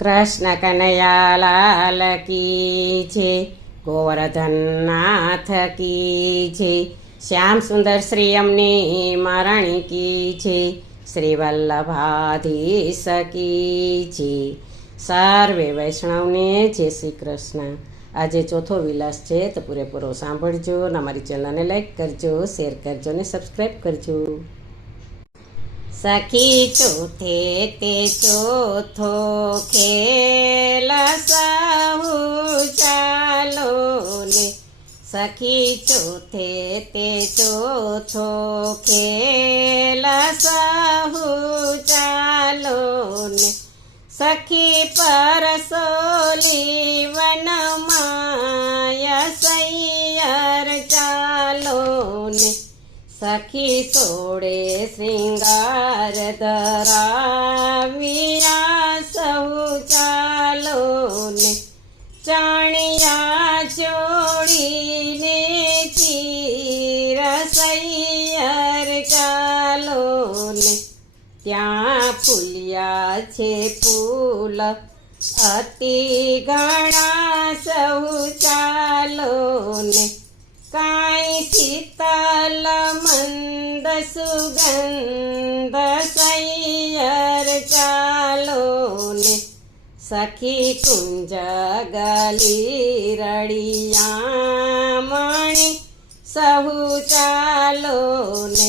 કૃષ્ણ કનૈયા લાલ કી છે, ગોવર્ધનનાથ કી છે, શ્યામ સુંદર શ્રી અમની મરણી કી છે શ્રી વલ્લભાધીશ કી છે. સર્વે વૈષ્ણવને જય શ્રી કૃષ્ણ. આજે ચોથો વિલાસ છે તો પૂરેપૂરો સાંભળજો અને અમારી ચેનલને લાઈક કરજો, શેર કરજો અને સબસ્ક્રાઈબ કરજો. સખી ચોથે તે ચોથો ખેલ સહુ ચાલો ને સખી ચોથે તે ચોથો ખેલ સહુ ચાલો ને સખી પરસોલી સખી સોડે શૃંગાર ધરાવ્યા સૌ ચાલો ને ચાણિયા ચોડીને ચીર સૈયર ચાલો ને ત્યાં ફૂલ્યા છે ફૂલ અતિ ઘણા સૌ ચાલો ને શીતલ મંદ સુગંધ સૈયર ચાલો ને સખી કુંજ ગલી રડિયા મણી સહુ ચાલો ને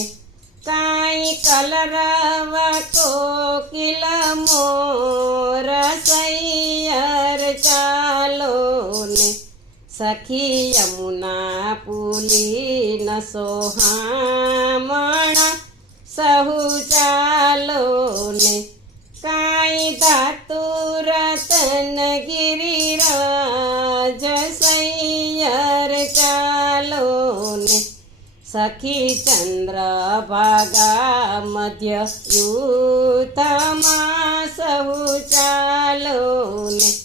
કાંઈ કલરવ કોકિલ મોર સૈયર સખી યમુના પુલી ન સોહામણ સહુ ચાલો ને કાંઈ ધાતુ રતન ગિરિરાજ સૈયર ચાલો ને સખી ચંદ્ર ભાગા મધ્ય યુતમાં સહુ ચાલો ને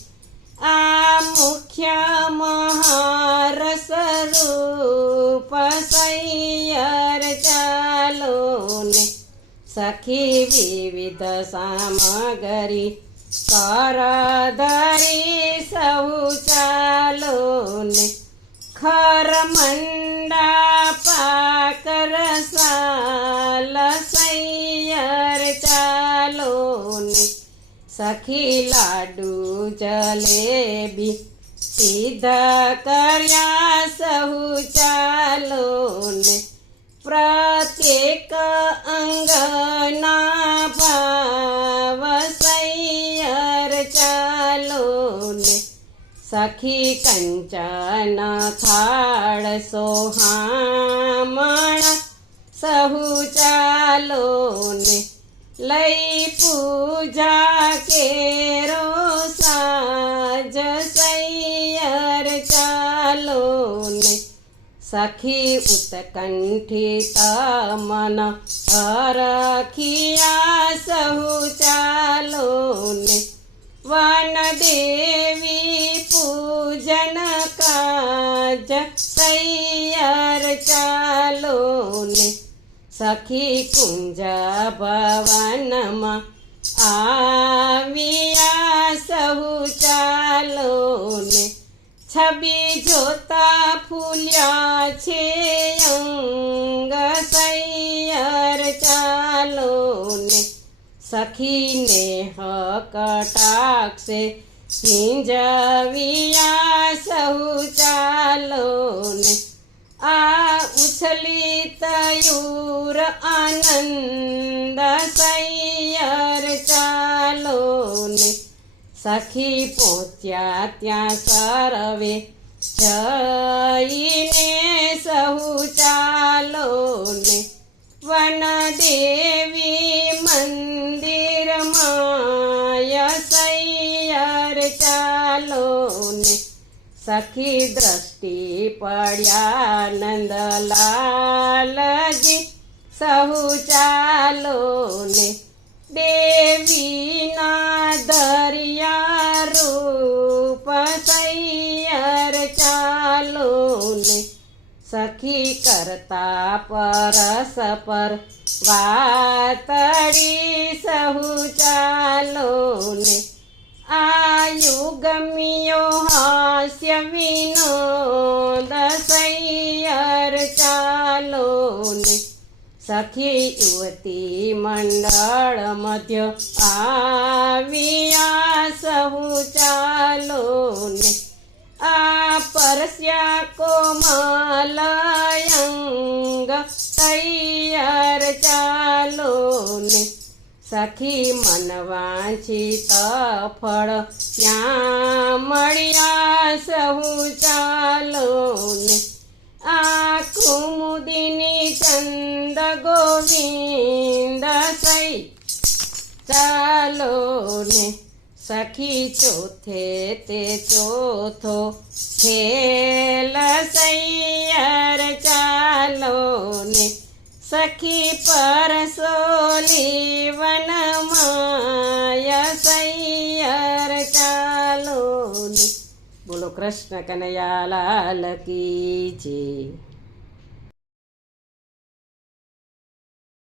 મુખ્ય મહારસ રૂપ સૈયર ચાલો ને સખી વિવિધ સામગરી કર ધરી સહુ ચાલો ને ખર મંડા પાકર સાલ સૈયર ચાલો ને સખી લાડુ જલેબી સિદ્ધ કર્યા સહુ ચાલો ને પ્રત્યેક અંગના ભાવ સૈયર ચાલો ને સખી કંચન થાળ સોહામણ સહુ ચાલો ને લઈ પૂજા કેરો ઉત્કંઠિત મન હરખિયા સહુ ચાલો ને વન દેવી પૂજન કાજ સૈયર ચાલો ને સખી કુંજ ભવનમાં આવ્યા સહુ ચાલો ને છબી જોતા ફૂલ્યા છે અંગ સૈયર ચાલો ને સખીને કટાક્ષે સિંજવિયા સહુ ચાલો ને આ ઉછલી તયુર આનંદ સૈયર ચાલો ને સખી પહોંચ્યા ત્યાં સરવે. જઈને સહુ ચાલો ને વન દેવી મંદિર માય સૈયર ચાલો ને સખી દ્રષ્ટિ પડ્યા નંદલાલજી, સહુ ચાલો ને દેવીના સખી કરતા પરસ પર વાતડી સહુ ચાલો ને આયુ ગમ્યો હાસ્ય વિનોદ સૈયર ચાલો ને સખી યુવતી મંડળ મધ્ય આવ્યા સહુ ચાલો ને આ પરસ્યા કોમલયંગ તૈયાર ચાલો ને સખી મન વાંચિત ફળ ત્યાં મળ્યા સહુ ચાલો ને સખી ચોથે તે ચોથો ખેલ સૈયર ચાલો ને સખી પરસોલી વનમાય સૈયર ચાલો ને બોલો કૃષ્ણ કનૈયા લાલ કી જય.